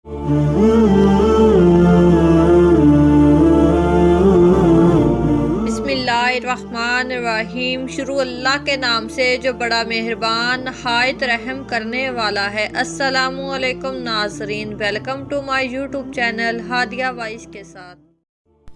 بسم اللہ الرحمن الرحیم۔ شروع اللہ کے نام سے جو بڑا مہربان نہایت رحم کرنے والا ہے۔ السلام علیکم ناظرین، welcome to my YouTube channel Hadiya voice کے ساتھ۔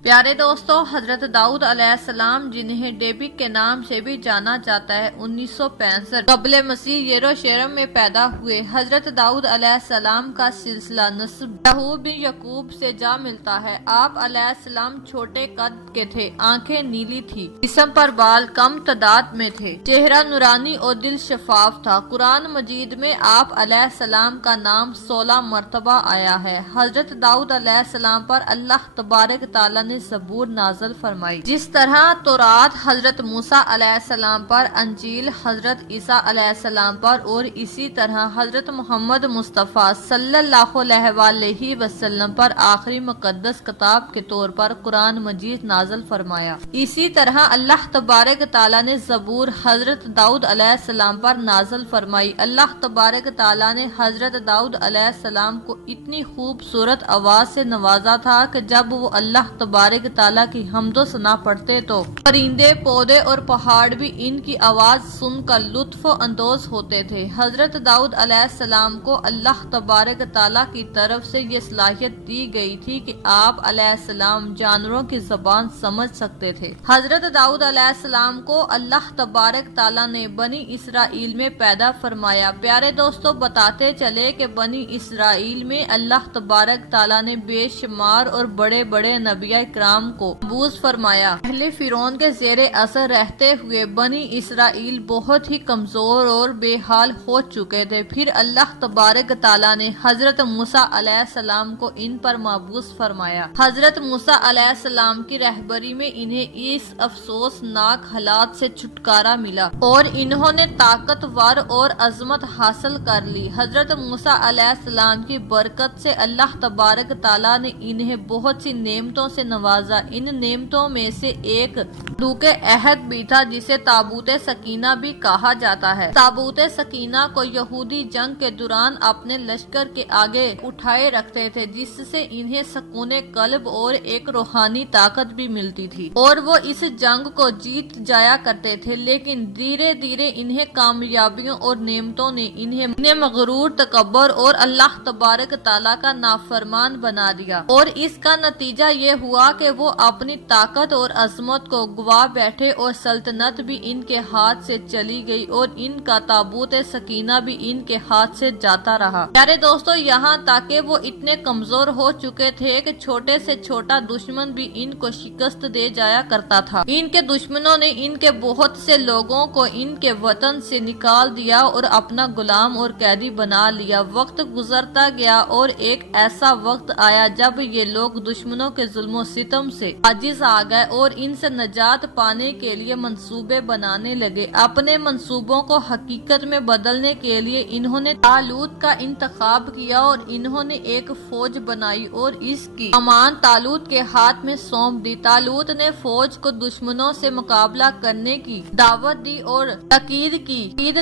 پیارے دوستو، حضرت داؤد علیہ السلام جنہیں ڈیوڈ کے نام سے بھی جانا جاتا ہے، 1965 قبل مسیح یروشلم میں پیدا ہوئے۔ حضرت داؤد علیہ السلام کا سلسلہ نسب یعقوب بن یعقوب سے جا ملتا ہے۔ آپ علیہ السلام چھوٹے قد کے تھے، آنکھیں نیلی تھی، جسم پر بال کم تعداد میں تھے، چہرہ نورانی اور دل شفاف تھا۔ قرآن مجید میں آپ علیہ السلام کا نام 16 مرتبہ آیا ہے۔ حضرت داؤد علیہ السلام پر اللہ تبارک تعالیٰ نے زبور نازل فرمائی۔ جس طرح تورات حضرت موسیٰ علیہ السلام پر، انجیل حضرت عیسیٰ علیہ السلام پر، اور اسی طرح حضرت محمد مصطفیٰ صلی اللہ علیہ وسلم پر آخری مقدس کتاب کے طور پر قرآن مجید نازل فرمایا۔ اسی طرح اللہ تبارک تعالیٰ نے زبور حضرت داؤد علیہ السلام پر نازل فرمائی۔ اللہ تبارک تعالیٰ نے حضرت داؤد علیہ السلام کو اتنی خوبصورت آواز سے نوازا تھا کہ جب وہ اللہ تبارک تعالیٰ کی حمد و ثنا پڑھتے تو پرندے، پودے اور پہاڑ بھی ان کی آواز سن کر لطف اندوز ہوتے تھے۔ حضرت داؤد علیہ السلام کو اللہ تبارک تعالیٰ کی طرف سے یہ صلاحیت دی گئی تھی کہ آپ علیہ السلام جانوروں کی زبان سمجھ سکتے تھے۔ حضرت داؤد علیہ السلام کو اللہ تبارک تعالیٰ نے بنی اسرائیل میں پیدا فرمایا۔ پیارے دوستو، بتاتے چلے کہ بنی اسرائیل میں اللہ تبارک تعالیٰ نے بے شمار اور بڑے بڑے نبیاء کرام کو مبعوث فرمایا۔ پہلے فرعون کے زیر اثر رہتے ہوئے بنی اسرائیل بہت ہی کمزور اور بے حال ہو چکے تھے۔ پھر اللہ تبارک تعالیٰ نے حضرت موسیٰ علیہ السلام کو ان پر مبعوث فرمایا۔ حضرت موسیٰ علیہ السلام کی رہبری میں انہیں اس افسوسناک حالات سے چھٹکارا ملا اور انہوں نے طاقتور اور عظمت حاصل کر لی۔ حضرت موسیٰ علیہ السلام کی برکت سے اللہ تبارک تعالیٰ نے انہیں بہت سی نعمتوں سے نوازا۔ ان نعمتوں میں سے ایک صندوق عہد بھی تھا، جسے تابوت سکینہ بھی کہا جاتا ہے۔ تابوت سکینہ کو یہودی جنگ کے دوران اپنے لشکر کے آگے اٹھائے رکھتے تھے، جس سے انہیں سکون قلب اور ایک روحانی طاقت بھی ملتی تھی، اور وہ اس جنگ کو جیت جایا کرتے تھے۔ لیکن دھیرے دھیرے انہیں کامیابیوں اور نعمتوں نے انہیں مغرور، تکبر اور اللہ تبارک تعالیٰ کا نافرمان بنا دیا، اور اس کا نتیجہ یہ ہوا کہ وہ اپنی طاقت اور عظمت کو گوا بیٹھے اور سلطنت بھی ان کے ہاتھ سے چلی گئی اور ان کا تابوت سکینہ بھی ان کے ہاتھ سے جاتا رہا۔ پیارے دوستو، یہاں تک کہ وہ اتنے کمزور ہو چکے تھے کہ چھوٹے سے چھوٹا دشمن بھی ان کو شکست دے جایا کرتا تھا۔ ان کے دشمنوں نے ان کے بہت سے لوگوں کو ان کے وطن سے نکال دیا اور اپنا غلام اور قیدی بنا لیا۔ وقت گزرتا گیا اور ایک ایسا وقت آیا جب یہ لوگ دشمنوں کے ظلم و ستم سے عاجز آ گئے اور ان سے نجات پانے کے لیے منصوبے بنانے لگے۔ اپنے منصوبوں کو حقیقت میں بدلنے کے لیے انہوں نے طالوت کا انتخاب کیا اور انہوں نے ایک فوج بنائی اور اس کی کمان طالوت کے ہاتھ میں سونپ دی۔ طالوت نے فوج کو دشمنوں سے مقابلہ کرنے کی دعوت دی اور تاکید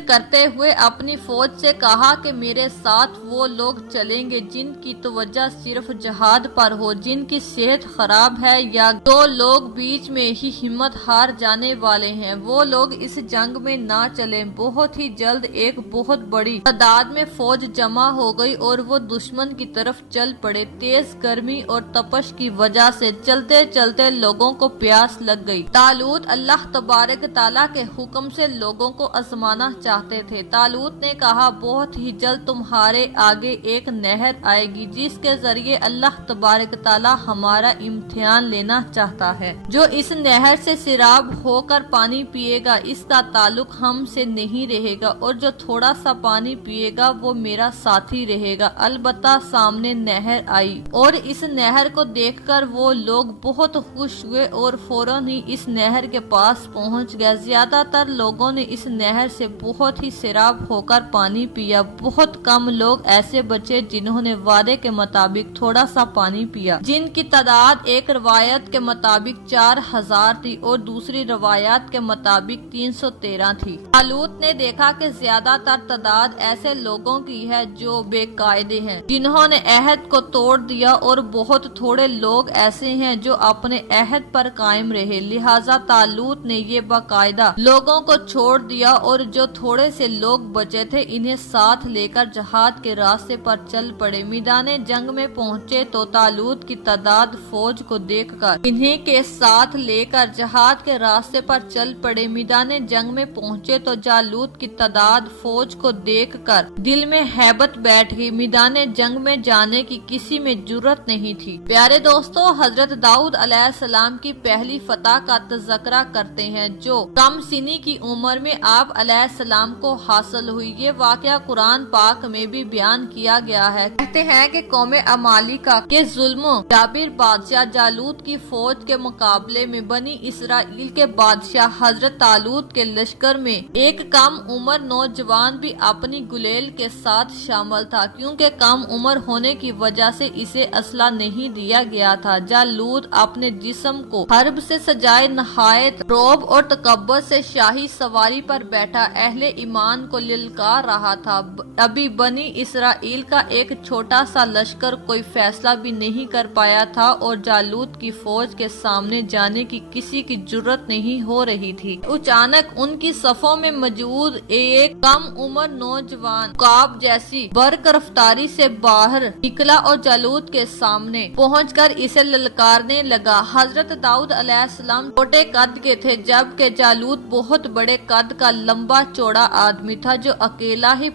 کرتے ہوئے اپنی فوج سے کہا کہ میرے ساتھ وہ لوگ چلیں گے جن کی توجہ صرف جہاد پر ہو، جن کی صحت خراب ہے یا جو لوگ بیچ میں ہی ہمت ہار جانے والے ہیں، وہ لوگ اس جنگ میں نہ چلیں۔ بہت ہی جلد ایک بہت بڑی تعداد میں فوج جمع ہو گئی اور وہ دشمن کی طرف چل پڑے۔ تیز گرمی اور تپش کی وجہ سے چلتے چلتے لوگوں کو پیاس لگ گئی۔ طالوت اللہ تبارک تعالیٰ کے حکم سے لوگوں کو آزمانا چاہتے تھے۔ طالوت نے کہا، بہت ہی جلد تمہارے آگے ایک نہر آئے گی جس کے ذریعے اللہ تبارک تعالیٰ ہمارا امتحان لینا چاہتا ہے۔ جو اس نہر سے سیراب ہو کر پانی پیے گا، اس کا تعلق ہم سے نہیں رہے گا، اور جو تھوڑا سا پانی پیے گا وہ میرا ساتھی رہے گا۔ البتہ سامنے نہر آئی اور اس نہر کو دیکھ کر وہ لوگ بہت خوش ہوئے اور فوراً ہی اس نہر کے پاس پہنچ گئے۔ زیادہ تر لوگوں نے اس نہر سے بہت ہی سیراب ہو کر پانی پیا۔ بہت کم لوگ ایسے بچے جنہوں نے وعدے کے مطابق تھوڑا سا پانی پیا۔ جن کی تعداد ایک روایت کے مطابق 4000 تھی اور دوسری روایات کے مطابق 313 تھی۔ طالوت نے دیکھا کہ زیادہ تر تعداد ایسے لوگوں کی ہے جو بے قاعدے ہیں، جنہوں نے عہد کو توڑ دیا، اور بہت تھوڑے لوگ ایسے ہیں جو اپنے عہد پر قائم رہے، لہٰذا طالوت نے یہ باقاعدہ لوگوں کو چھوڑ دیا اور جو تھوڑے سے لوگ بچے تھے انہیں ساتھ لے کر جہاد کے راستے پر چل پڑے۔ میدان جنگ میں پہنچے تو طالوت کی تعداد فوج کو دیکھ کر انہیں کے ساتھ لے کر جہاد کے راستے پر چل پڑے۔ میدان جنگ میں پہنچے تو جالوت کی تعداد فوج کو دیکھ کر دل میں ہیبت بیٹھ گئی، میدان جنگ میں جانے کی کسی میں جرأت نہیں تھی۔ پیارے دوستو، حضرت داؤد علیہ السلام کی پہلی فتح کا تذکرہ کرتے ہیں جو کم سنی کی عمر میں آپ علیہ السلام کو حاصل ہوئی۔ یہ واقعہ قرآن پاک میں بھی بیان کیا گیا ہے۔ کہتے ہیں کہ قوم عمالیقہ کے ظلم جابر بادشاہ جالوت کی فوج کے مقابلے میں بنی اسرائیل کے بادشاہ حضرت طالوت کے لشکر میں ایک کم عمر نوجوان بھی اپنی گلیل کے ساتھ شامل تھا، کیونکہ کم عمر ہونے کی وجہ سے اسے اسلحہ نہیں دیا گیا تھا۔ جالوت اپنے جسم کو حرب سے سجائے نہایت رعب اور تکبر سے شاہی سواری پر بیٹھا اہل ایمان کو للکار رہا تھا۔ ابھی بنی اسرائیل کا ایک چھوٹا سا لشکر کوئی فیصلہ بھی نہیں کر پایا تھا اور جالوت کی فوج کے سامنے جانے کی کسی کی جرأت نہیں ہو رہی تھی۔ اچانک ان کی صفوں میں موجود ایک کم عمر نوجوان عقاب جیسی برق رفتاری سے باہر نکلا اور جالوت کے سامنے پہنچ کر اسے للکارنے لگا۔ حضرت داؤد علیہ السلام چھوٹے قد کے تھے، جبکہ جالوت بہت بڑے قد کا لمبا چوڑا آدمی تھا جو اکیلا ہی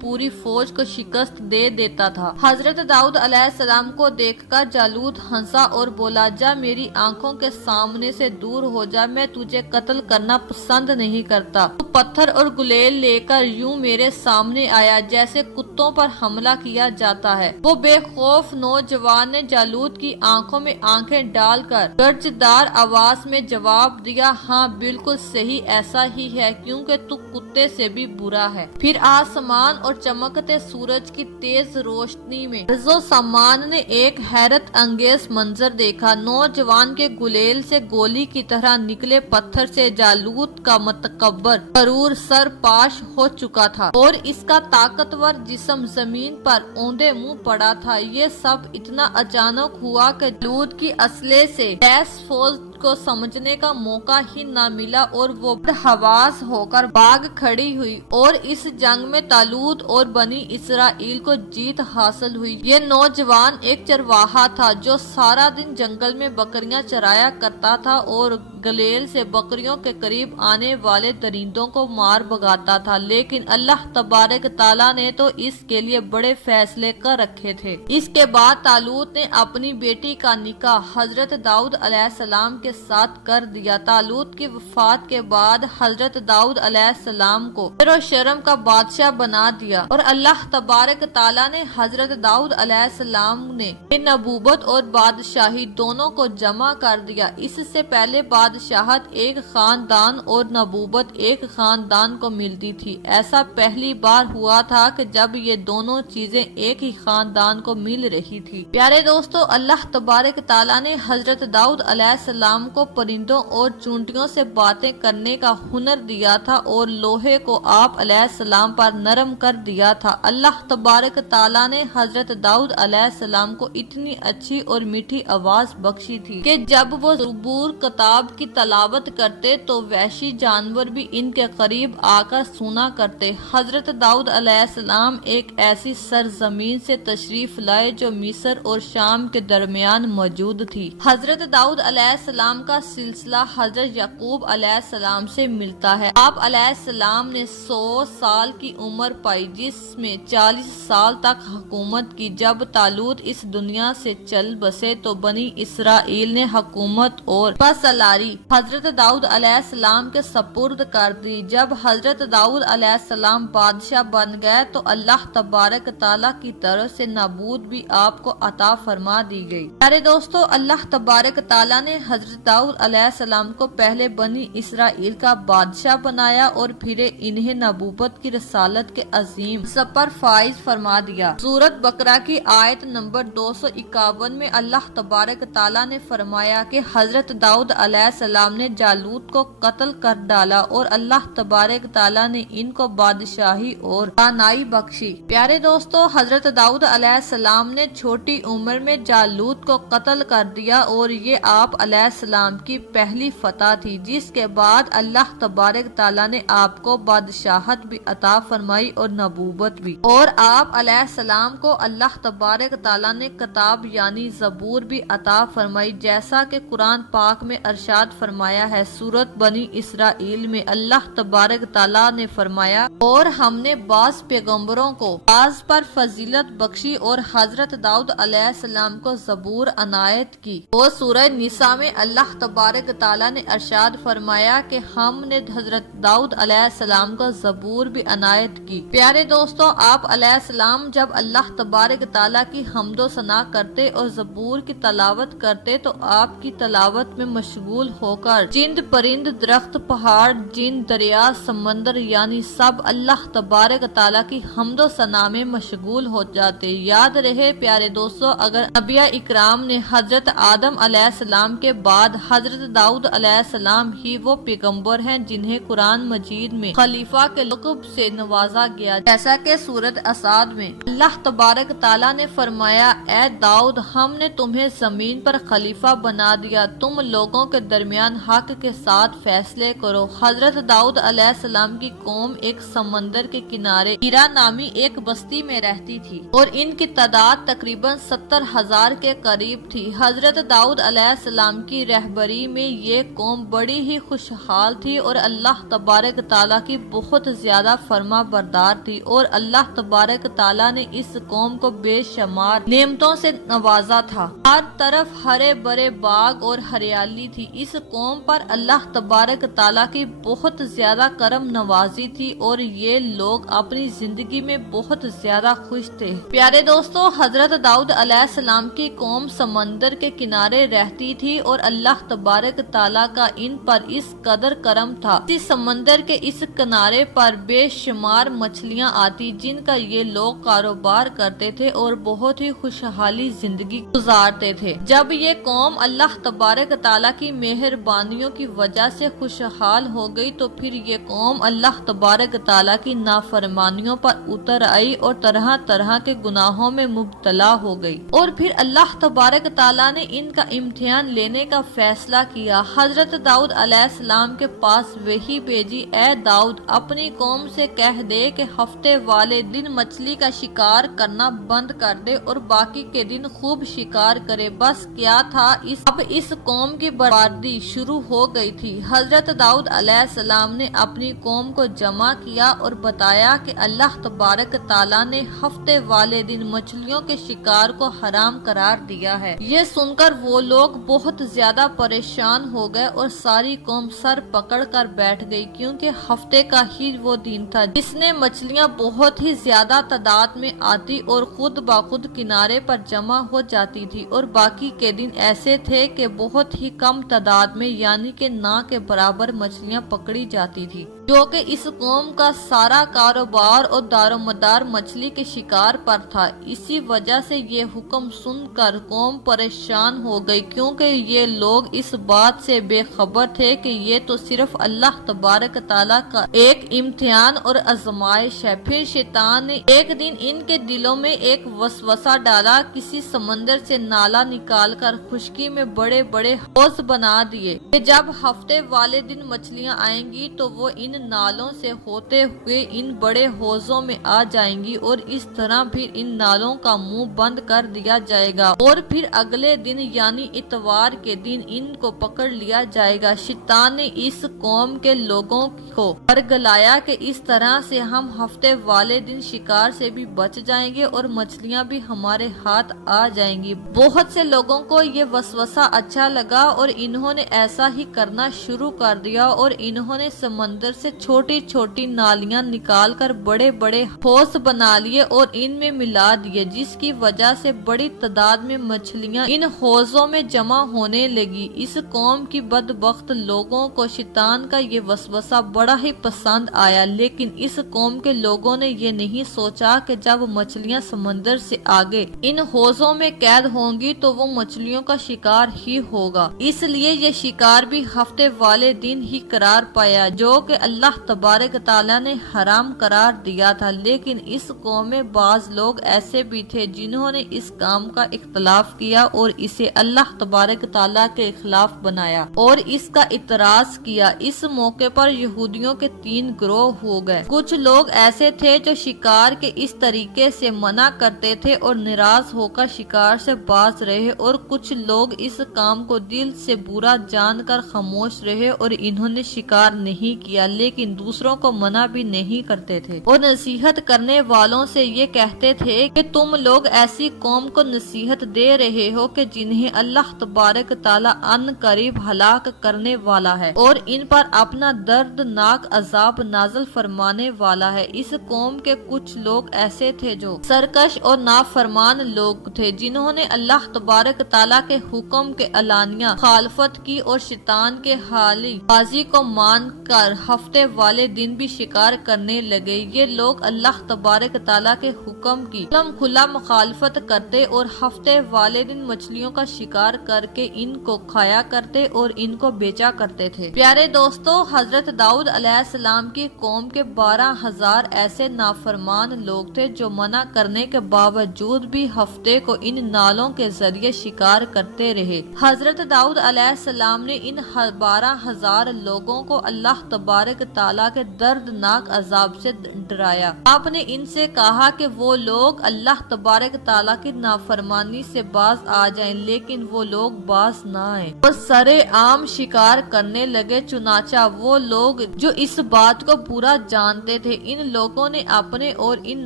پوری فوج کو شکست دے دیتا تھا۔ حضرت داؤد علیہ السلام کو دیکھ کر جالوت ہنسا اور بولا، جا میری آنکھوں کے سامنے سے دور ہو جا، میں تجھے قتل کرنا پسند نہیں کرتا۔ تو پتھر اور گلیل لے کر یوں میرے سامنے آیا جیسے کتوں پر حملہ کیا جاتا ہے۔ وہ بے خوف نوجوان نے جالوت کی آنکھوں میں آنکھیں ڈال کر گرجدار آواز میں جواب دیا، ہاں بالکل صحیح، ایسا ہی ہے، کیونکہ تو کتے سے بھی برا ہے۔ پھر آسمان اور چمکتے سورج کی تیز روشنی میں ارض و سامان نے ایک حیرت انگیز منظر دیکھا۔ نوجوان کے گلیل سے گولی کی طرح نکلے پتھر سے جالوت کا متکبر غرور سر پاش ہو چکا تھا اور اس کا طاقتور جسم زمین پر اوندے منہ پڑا تھا۔ یہ سب اتنا اچانک ہوا کہ جالوت کی اسلحے سے لیس فوج کو سمجھنے کا موقع ہی نہ ملا اور وہ حواس ہو کر بھاگ کھڑی ہوئی اور اس جنگ میں طالوت اور بنی اسرائیل کو جیت حاصل ہوئی۔ یہ نوجوان ایک چرواہا تھا جو سارا دن جنگل میں بکریاں چرایا کرتا تھا اور گلیل سے بکریوں کے قریب آنے والے درندوں کو مار بھگاتا تھا، لیکن اللہ تبارک تعالیٰ نے تو اس کے لیے بڑے فیصلے کر رکھے تھے۔ اس کے بعد طالوت نے اپنی بیٹی کا نکاح حضرت داؤد علیہ السلام کے ساتھ کر دیا۔ طالوت کی وفات کے بعد حضرت داؤد علیہ السلام کو خیر و شرم کا بادشاہ بنا دیا اور اللہ تبارک تعالیٰ نے حضرت داؤد علیہ السلام نے نبوت اور بادشاہی دونوں کو جمع کر دیا۔ اس سے پہلے بادشاہت ایک خاندان اور نبوت ایک خاندان کو ملتی تھی۔ ایسا پہلی بار ہوا تھا کہ جب یہ دونوں چیزیں ایک ہی خاندان کو مل رہی تھی۔ پیارے دوستو، اللہ تبارک تعالیٰ نے حضرت داؤد علیہ السلام کو پرندوں اور چونٹیوں سے باتیں کرنے کا ہنر دیا تھا اور لوہے کو آپ علیہ السلام پر نرم کر دیا تھا۔ اللہ تبارک تعالیٰ نے حضرت داؤد علیہ السلام کو اتنی اچھی اور میٹھی آواز بخشی تھی کہ جب وہ زبور کتاب کی تلاوت کرتے تو وحشی جانور بھی ان کے قریب آ کر سنا کرتے۔ حضرت داؤد علیہ السلام ایک ایسی سرزمین سے تشریف لائے جو مصر اور شام کے درمیان موجود تھی۔ حضرت داؤد علیہ السلام کا سلسلہ حضرت یعقوب علیہ السلام سے ملتا ہے۔ آپ علیہ السلام نے 100 سال کی عمر پائی جس میں 40 سال تک حکومت کی۔ جب طالوت اس دنیا سے چل بسے تو بنی اسرائیل نے حکومت اور پاسداری بنائی حضرت داؤد علیہ السلام کے سپرد کر دی۔ جب حضرت داؤد علیہ السلام بادشاہ بن گئے تو اللہ تبارک تعالیٰ کی طرف سے نبوت بھی آپ کو عطا فرما دی گئی۔ پیارے دوستو، اللہ تبارک تعالیٰ نے حضرت داؤد علیہ السلام کو پہلے بنی اسرائیل کا بادشاہ بنایا اور پھر انہیں نبوت کی رسالت کے عظیم سفر فائز فرما دیا۔ سورۃ بقرہ کی آیت نمبر 251 میں اللہ تبارک تعالیٰ نے فرمایا کہ حضرت داؤد علیہ السلام نے جالوت کو قتل کر ڈالا اور اللہ تبارک تعالیٰ نے ان کو بادشاہی اور دانائی بخشی۔ پیارے دوستو، حضرت داؤد علیہ السلام نے چھوٹی عمر میں جالوت کو قتل کر دیا اور یہ آپ علیہ السلام کی پہلی فتح تھی، جس کے بعد اللہ تبارک تعالیٰ نے آپ کو بادشاہت بھی عطا فرمائی اور نبوت بھی، اور آپ علیہ السلام کو اللہ تبارک تعالیٰ نے کتاب یعنی زبور بھی عطا فرمائی، جیسا کہ قرآن پاک میں ارشاد فرمایا ہے۔ سورۃ بنی اسرائیل میں اللہ تبارک تعالیٰ نے فرمایا، اور ہم نے بعض پیغمبروں کو بعض پر فضیلت بخشی اور حضرت داؤد علیہ السلام کو زبور عنایت کی۔ اور سورہ نساء میں اللہ تبارک تعالیٰ نے ارشاد فرمایا کہ ہم نے حضرت داؤد علیہ السلام کو زبور بھی عنایت کی۔ پیارے دوستو، آپ علیہ السلام جب اللہ تبارک تعالیٰ کی حمد و ثنا کرتے اور زبور کی تلاوت کرتے تو آپ کی تلاوت میں مشغول ہو کر چند پرند، درخت، پہاڑ، جن، دریا، سمندر یعنی سب اللہ تبارک تعالیٰ کی حمد و ثنا میں مشغول ہو جاتے۔ یاد رہے پیارے دوستو، اگر انبیاء اکرام نے حضرت آدم علیہ السلام کے بعد حضرت داؤد علیہ السلام ہی وہ پیغمبر ہیں جنہیں قرآن مجید میں خلیفہ کے لقب سے نوازا گیا، جیسا کہ سورۃ اسعد میں اللہ تبارک تعالیٰ نے فرمایا، اے داؤد، ہم نے تمہیں زمین پر خلیفہ بنا دیا، تم لوگوں کے درمیان حق کے ساتھ فیصلے کرو۔ حضرت داؤد علیہ السلام کی قوم ایک سمندر کے کنارے ہیرا نامی ایک بستی میں رہتی تھی اور ان کی تعداد تقریباً 70,000 کے قریب تھی۔ حضرت داؤد علیہ السلام کی رہبری میں یہ قوم بڑی ہی خوشحال تھی اور اللہ تبارک تعالیٰ کی بہت زیادہ فرما بردار تھی، اور اللہ تبارک تعالیٰ نے اس قوم کو بے شمار نعمتوں سے نوازا تھا۔ ہر طرف ہرے بھرے باغ اور ہریالی تھی۔ اس قوم پر اللہ تبارک تعالیٰ کی بہت زیادہ کرم نوازی تھی اور یہ لوگ اپنی زندگی میں بہت زیادہ خوش تھے۔ پیارے دوستو، حضرت داؤد علیہ السلام کی قوم سمندر کے کنارے رہتی تھی اور اللہ تبارک تعالیٰ کا ان پر اس قدر کرم تھا۔ اس سمندر کے اس کنارے پر بے شمار مچھلیاں آتی جن کا یہ لوگ کاروبار کرتے تھے اور بہت ہی خوشحالی زندگی گزارتے تھے۔ جب یہ قوم اللہ تبارک تعالیٰ کی مہربانیوں کی وجہ سے خوشحال ہو گئی تو پھر یہ قوم اللہ تبارک تعالیٰ کی نافرمانیوں پر اتر آئی اور طرح طرح کے گناہوں میں مبتلا ہو گئی، اور پھر اللہ تبارک تعالیٰ نے ان کا امتحان لینے کا فیصلہ کیا۔ حضرت داؤد علیہ السلام کے پاس وحی بھیجی، اے داؤد، اپنی قوم سے کہہ دے کہ ہفتے والے دن مچھلی کا شکار کرنا بند کر دے اور باقی کے دن خوب شکار کرے۔ بس کیا تھا، اب اس قوم کی بربادی شروع ہو گئی تھی۔ حضرت داؤد علیہ السلام نے اپنی قوم کو جمع کیا اور بتایا کہ اللہ تبارک تعالیٰ نے ہفتے والے دن مچھلیوں کے شکار کو حرام قرار دیا ہے۔ یہ سن کر وہ لوگ بہت زیادہ پریشان ہو گئے اور ساری قوم سر پکڑ کر بیٹھ گئی، کیونکہ ہفتے کا ہی وہ دن تھا جس نے مچھلیاں بہت ہی زیادہ تعداد میں آتی اور خود بخود کنارے پر جمع ہو جاتی تھی، اور باقی کے دن ایسے تھے کہ بہت ہی کم تعداد میں یعنی کہ نہ کے برابر مچھلیاں پکڑی جاتی تھی، جو کہ اس قوم کا سارا کاروبار اور دارومدار مچھلی کے شکار پر تھا۔ اسی وجہ سے یہ حکم سن کر قوم پریشان ہو گئی، کیونکہ یہ لوگ اس بات سے بے خبر تھے کہ یہ تو صرف اللہ تبارک تعالیٰ کا ایک امتحان اور آزمائش ہے۔ پھر شیطان نے ایک دن ان کے دلوں میں ایک وسوسہ ڈالا، کسی سمندر سے نالا نکال کر خشکی میں بڑے بڑے حوض بنا دیے کہ جب ہفتے والے دن مچھلیاں آئیں گی تو وہ ان ان نالوں سے ہوتے ہوئے ان بڑے حوضوں میں آ جائیں گی اور اس طرح پھر ان نالوں کا منہ بند کر دیا جائے گا اور پھر اگلے دن یعنی اتوار کے دن ان کو پکڑ لیا جائے گا۔ شیطان نے اس قوم کے لوگوں کو ورگلایا کہ اس طرح سے ہم ہفتے والے دن شکار سے بھی بچ جائیں گے اور مچھلیاں بھی ہمارے ہاتھ آ جائیں گی۔ بہت سے لوگوں کو یہ وسوسہ اچھا لگا اور انہوں نے ایسا ہی کرنا شروع کر دیا اور انہوں نے سمندر سے چھوٹی چھوٹی نالیاں نکال کر بڑے بڑے حوض بنا لیے اور ان میں ملا دیے، جس کی وجہ سے بڑی تعداد میں مچھلیاں ان حوضوں میں جمع ہونے لگی۔ اس قوم کی بدبخت لوگوں کو شیطان کا یہ وسوسہ بڑا ہی پسند آیا، لیکن اس قوم کے لوگوں نے یہ نہیں سوچا کہ جب مچھلیاں سمندر سے آگے ان حوضوں میں قید ہوں گی تو وہ مچھلیوں کا شکار ہی ہوگا، اس لیے یہ شکار بھی ہفتے والے دن ہی قرار پایا جو کہ اللہ تبارک تعالیٰ نے حرام قرار دیا تھا۔ لیکن اس قوم میں بعض لوگ ایسے بھی تھے جنہوں نے اس کام کا اختلاف کیا اور اسے اللہ تبارک تعالیٰ کے خلاف بنایا اور اس کا اعتراض کیا۔ اس موقع پر یہودیوں کے 3 گروہ ہو گئے۔ کچھ لوگ ایسے تھے جو شکار کے اس طریقے سے منع کرتے تھے اور ناراض ہو کر شکار سے باز رہے، اور کچھ لوگ اس کام کو دل سے برا جان کر خاموش رہے اور انہوں نے شکار نہیں کیا، لیکن دوسروں کو منع بھی نہیں کرتے تھے اور نصیحت کرنے والوں سے یہ کہتے تھے کہ تم لوگ ایسی قوم کو نصیحت دے رہے ہو کہ جنہیں اللہ تبارک تعالیٰ ان قریب ہلاک کرنے والا ہے اور ان پر اپنا دردناک عذاب نازل فرمانے والا ہے۔ اس قوم کے کچھ لوگ ایسے تھے جو سرکش اور نافرمان لوگ تھے، جنہوں نے اللہ تبارک تعالیٰ کے حکم کے علانیہ مخالفت کی اور شیطان کے حالی بازی کو مان کر ہفتے والے دن بھی شکار کرنے لگے۔ یہ لوگ اللہ تبارک تعالیٰ کے حکم کی کھلا مخالفت کرتے اور ہفتے والے دن مچھلیوں کا شکار کر کے ان کو کھایا کرتے اور ان کو بیچا کرتے تھے۔ پیارے دوستو، حضرت داؤد علیہ السلام کی قوم کے 12,000 ایسے نافرمان لوگ تھے جو منع کرنے کے باوجود بھی ہفتے کو ان نالوں کے ذریعے شکار کرتے رہے۔ حضرت داؤد علیہ السلام نے ان 12,000 لوگوں کو اللہ تبارک تعالیٰ کے دردناک عذاب سے ڈرایا۔ آپ نے ان سے کہا کہ وہ لوگ اللہ تبارک تعالیٰ کی نافرمانی سے باز آ جائیں، لیکن وہ لوگ باز نہ آئے اور سرے عام شکار کرنے لگے۔ چنانچہ وہ لوگ جو اس بات کو برا جانتے تھے، ان لوگوں نے اپنے اور ان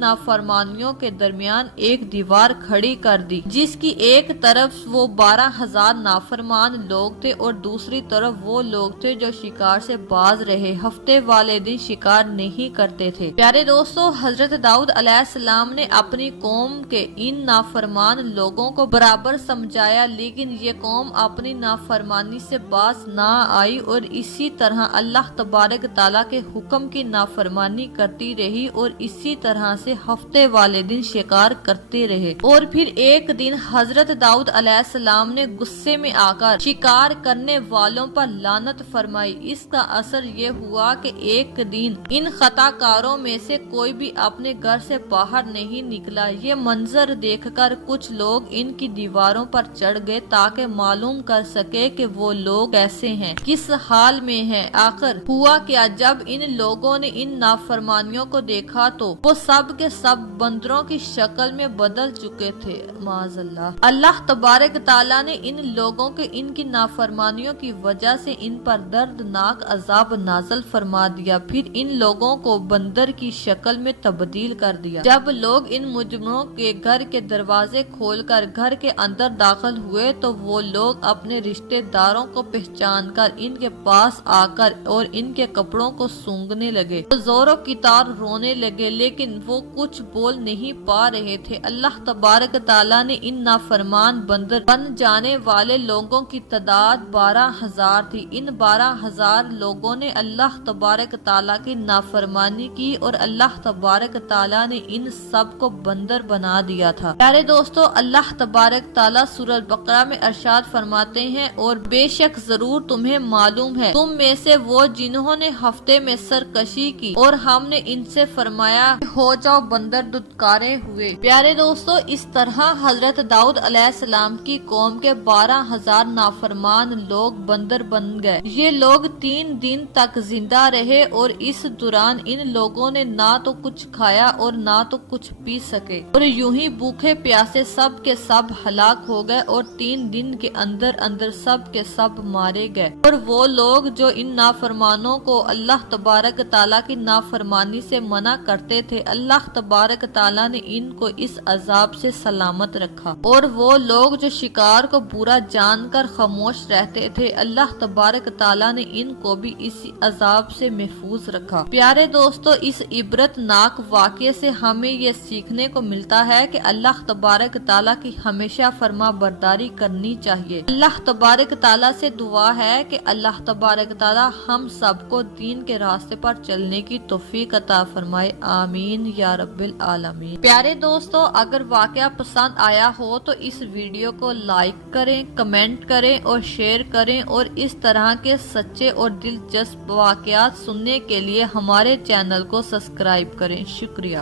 نافرمانیوں کے درمیان ایک دیوار کھڑی کر دی، جس کی ایک طرف وہ 12,000 نافرمان لوگ تھے اور دوسری طرف وہ لوگ تھے جو شکار سے باز رہے، ہفتے والے دن شکار نہیں کرتے تھے۔ پیارے دوستو، حضرت داؤد علیہ السلام نے اپنی قوم کے ان نافرمان لوگوں کو برابر سمجھایا، لیکن یہ قوم اپنی نافرمانی سے باز نہ آئی اور اسی طرح اللہ تبارک تعالیٰ کے حکم کی نافرمانی کرتی رہی اور اسی طرح سے ہفتے والے دن شکار کرتے رہے۔ اور پھر ایک دن حضرت داؤد علیہ السلام نے غصے میں آ کر شکار کرنے والوں پر لعنت فرمائی۔ اس کا اثر یہ ہوا کہ ایک دن ان خطا کاروں میں سے کوئی بھی اپنے گھر سے باہر نہیں نکلا۔ یہ منظر دیکھ کر کچھ لوگ ان کی دیواروں پر چڑھ گئے تاکہ معلوم کر سکے کہ وہ لوگ کیسے ہیں، کس حال میں ہیں۔ آخر ہوا کیا، جب ان لوگوں نے ان نافرمانیوں کو دیکھا تو وہ سب کے سب بندروں کی شکل میں بدل چکے تھے۔ معاذ اللہ۔ اللہ تبارک تعالیٰ نے ان لوگوں کے ان کی نافرمانیوں کی وجہ سے ان پر دردناک عذاب نازل فرما دیا، پھر ان لوگوں کو بندر کی شکل میں تبدیل کر دیا۔ جب لوگ ان مجرموں کے گھر کے دروازے کھول کر گھر کے اندر داخل ہوئے تو وہ لوگ اپنے رشتہ داروں کو پہچان کر ان کے پاس آ کر اور ان کے کپڑوں کو سونگنے لگے، وہ زوروں کی طرح رونے لگے، لیکن وہ کچھ بول نہیں پا رہے تھے۔ اللہ تبارک تعالیٰ نے ان نافرمان بندر بن جانے والے لوگوں کی تعداد 12,000 تھی۔ ان 12,000 لوگوں نے اللہ تبارک تعالیٰ کی نافرمانی کی اور اللہ تبارک تعالیٰ نے ان سب کو بندر بنا دیا تھا۔ پیارے دوستو، اللہ تبارک تعالیٰ سورہ بقرہ میں ارشاد فرماتے ہیں، اور بے شک ضرور تمہیں معلوم ہے تم میں سے وہ جنہوں نے ہفتے میں سرکشی کی اور ہم نے ان سے فرمایا ہو جاؤ بندر دھتکارے ہوئے۔ پیارے دوستو، اس طرح حضرت داؤد علیہ السلام کی قوم کے 12,000 نافرمان لوگ بندر بن گئے۔ یہ لوگ 3 دن تک زندہ زندہ رہے اور اس دوران ان لوگوں نے نہ تو کچھ کھایا اور نہ تو کچھ پی سکے اور یوں ہی بھوکے پیاسے سب کے سب ہلاک ہو گئے اور 3 دن کے اندر اندر سب کے سب مارے گئے۔ اور وہ لوگ جو ان نافرمانوں کو اللہ تبارک تعالیٰ کی نافرمانی سے منع کرتے تھے، اللہ تبارک تعالیٰ نے ان کو اس عذاب سے سلامت رکھا، اور وہ لوگ جو شکار کو برا جان کر خاموش رہتے تھے، اللہ تبارک تعالیٰ نے ان کو بھی اسی عذاب سے محفوظ رکھا۔ پیارے دوستو، اس عبرت ناک واقعے سے ہمیں یہ سیکھنے کو ملتا ہے کہ اللہ تبارک تعالیٰ کی ہمیشہ فرما برداری کرنی چاہیے۔ اللہ تبارک تعالیٰ سے دعا ہے کہ اللہ تبارک تعالیٰ ہم سب کو دین کے راستے پر چلنے کی توفیق عطا فرمائے، آمین یا رب العالمین۔ پیارے دوستو، اگر واقعہ پسند آیا ہو تو اس ویڈیو کو لائک کریں، کمنٹ کریں اور شیئر کریں، اور اس طرح کے سچے اور دلچسپ واقعات سننے کے لیے ہمارے چینل کو سبسکرائب کریں۔ شکریہ۔